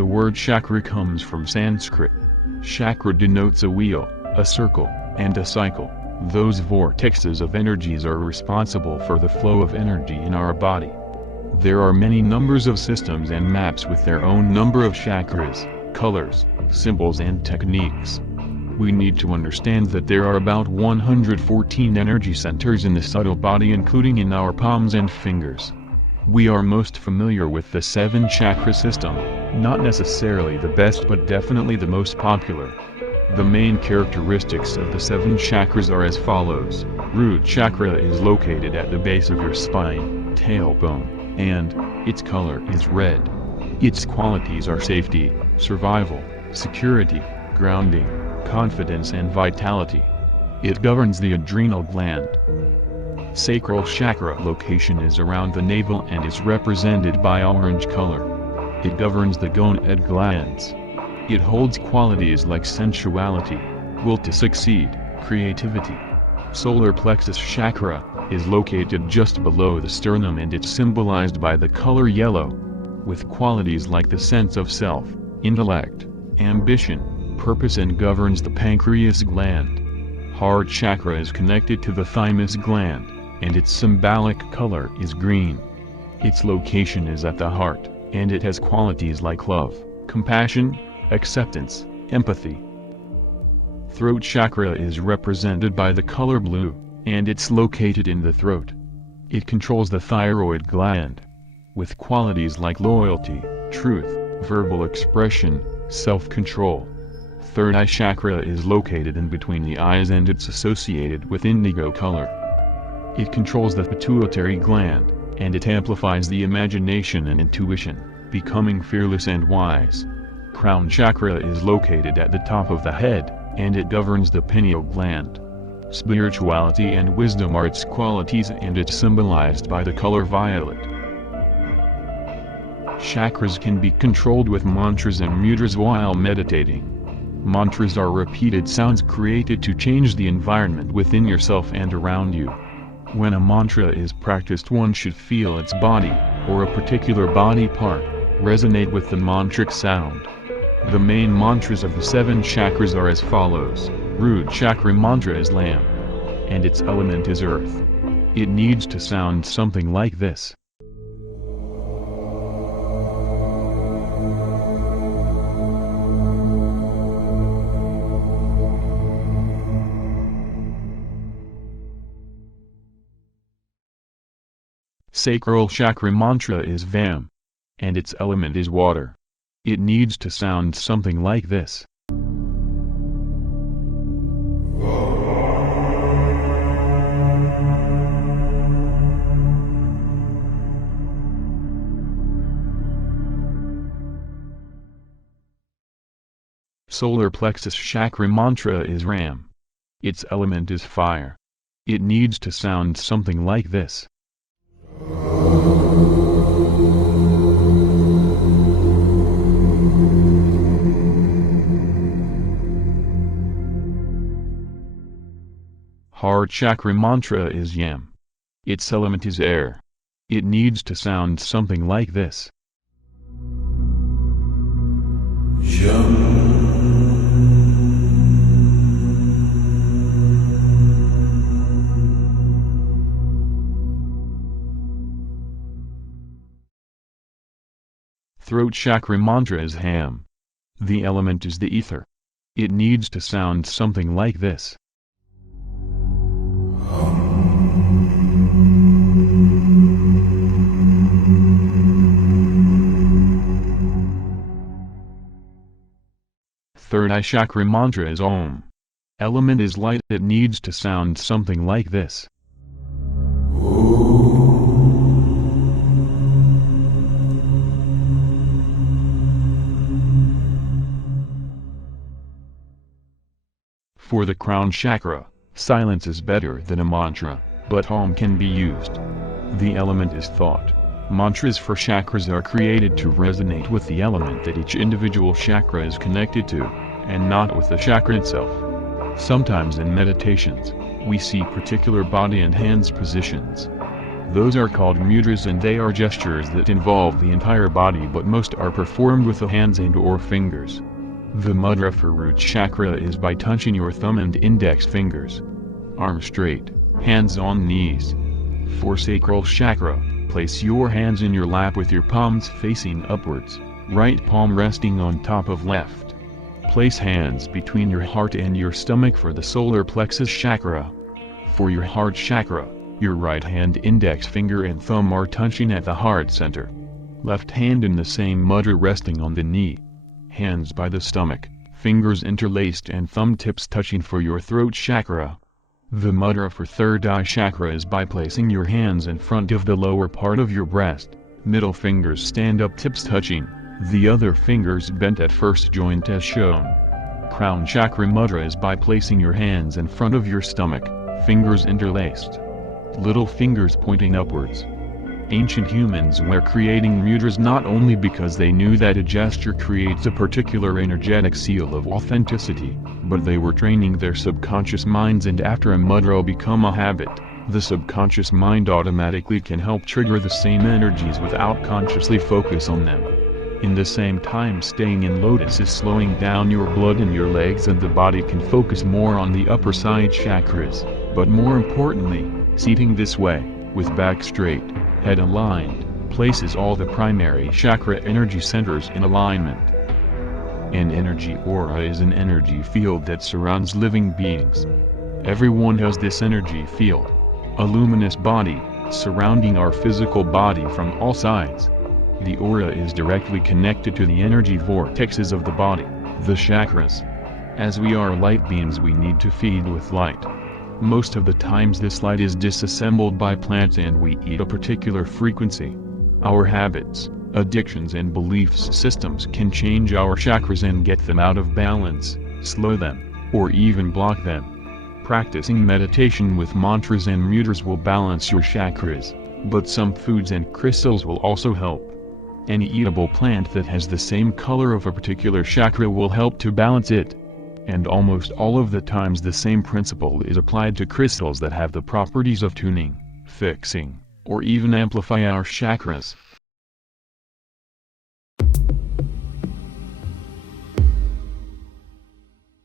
The word chakra comes from Sanskrit. Chakra denotes a wheel, a circle, and a cycle. Those vortexes of energies are responsible for the flow of energy in our body. There are many numbers of systems and maps with their own number of chakras, colors, symbols and techniques. We need to understand that there are about 114 energy centers in the subtle body, including in our palms and fingers. We are most familiar with the 7 chakra system, not necessarily the best but definitely the most popular. The main characteristics of the 7 chakras are as follows. Root chakra is located at the base of your spine, tailbone, and its color is red. Its qualities are safety, survival, security, grounding, confidence and vitality. It governs the adrenal gland. Sacral chakra location is around the navel and is represented by orange color. It governs the gonad glands. It holds qualities like sensuality, will to succeed, creativity. Solar plexus chakra is located just below the sternum and it's symbolized by the color yellow, with qualities like the sense of self, intellect, ambition, purpose, and governs the pancreas gland. Heart chakra is connected to the thymus gland, and its symbolic color is green. Its location is at the heart, and it has qualities like love, compassion, acceptance, empathy. Throat chakra is represented by the color blue, and it's located in the throat. It controls the thyroid gland, with qualities like loyalty, truth, verbal expression, self-control. Third eye chakra is located in between the eyes and it's associated with indigo color. It controls the pituitary gland, and it amplifies the imagination and intuition, becoming fearless and wise. Crown chakra is located at the top of the head, and it governs the pineal gland. Spirituality and wisdom are its qualities and it's symbolized by the color violet. Chakras can be controlled with mantras and mudras while meditating. Mantras are repeated sounds created to change the environment within yourself and around you. When a mantra is practiced, one should feel its body, or a particular body part, resonate with the mantric sound. The main mantras of the 7 chakras are as follows. Root chakra mantra is Lam, and its element is earth. It needs to sound something like this. Sacral chakra mantra is Vam, and its element is water. It needs to sound something like this. Solar plexus chakra mantra is Ram. Its element is fire. It needs to sound something like this. Heart chakra mantra is Yam. Its element is air. It needs to sound something like this. Throat chakra mantra is Ham. The element is the ether. It needs to sound something like this. Third eye chakra mantra is Om. Element is light. It needs to sound something like this. For the crown chakra, silence is better than a mantra, but Om can be used. The element is thought. Mantras for chakras are created to resonate with the element that each individual chakra is connected to, and not with the chakra itself. Sometimes in meditations, we see particular body and hands positions. Those are called mudras, and they are gestures that involve the entire body, but most are performed with the hands and or fingers. The mudra for root chakra is by touching your thumb and index fingers. Arms straight, hands on knees. For sacral chakra, place your hands in your lap with your palms facing upwards, right palm resting on top of left. Place hands between your heart and your stomach for the solar plexus chakra. For your heart chakra, your right hand index finger and thumb are touching at the heart center. Left hand in the same mudra resting on the knee. Hands by the stomach, fingers interlaced and thumb tips touching for your throat chakra. The mudra for third eye chakra is by placing your hands in front of the lower part of your breast, middle fingers stand up, tips touching, the other fingers bent at first joint as shown. Crown chakra mudra is by placing your hands in front of your stomach, fingers interlaced, little fingers pointing upwards. Ancient humans were creating mudras not only because they knew that a gesture creates a particular energetic seal of authenticity, but they were training their subconscious minds, and after a mudra become a habit, the subconscious mind automatically can help trigger the same energies without consciously focus on them. In the same time, staying in lotus is slowing down your blood in your legs, and the body can focus more on the upper side chakras, but more importantly, seating this way, with back straight, head aligned, places all the primary chakra energy centers in alignment. An energy aura is an energy field that surrounds living beings. Everyone has this energy field, a luminous body, surrounding our physical body from all sides. The aura is directly connected to the energy vortexes of the body, the chakras. As we are light beings, we need to feed with light. Most of the times this light is disassembled by plants and we eat a particular frequency. Our habits, addictions and beliefs systems can change our chakras and get them out of balance, slow them, or even block them. Practicing meditation with mantras and mudras will balance your chakras, but some foods and crystals will also help. Any eatable plant that has the same color of a particular chakra will help to balance it. And almost all of the times the same principle is applied to crystals that have the properties of tuning, fixing, or even amplify our chakras.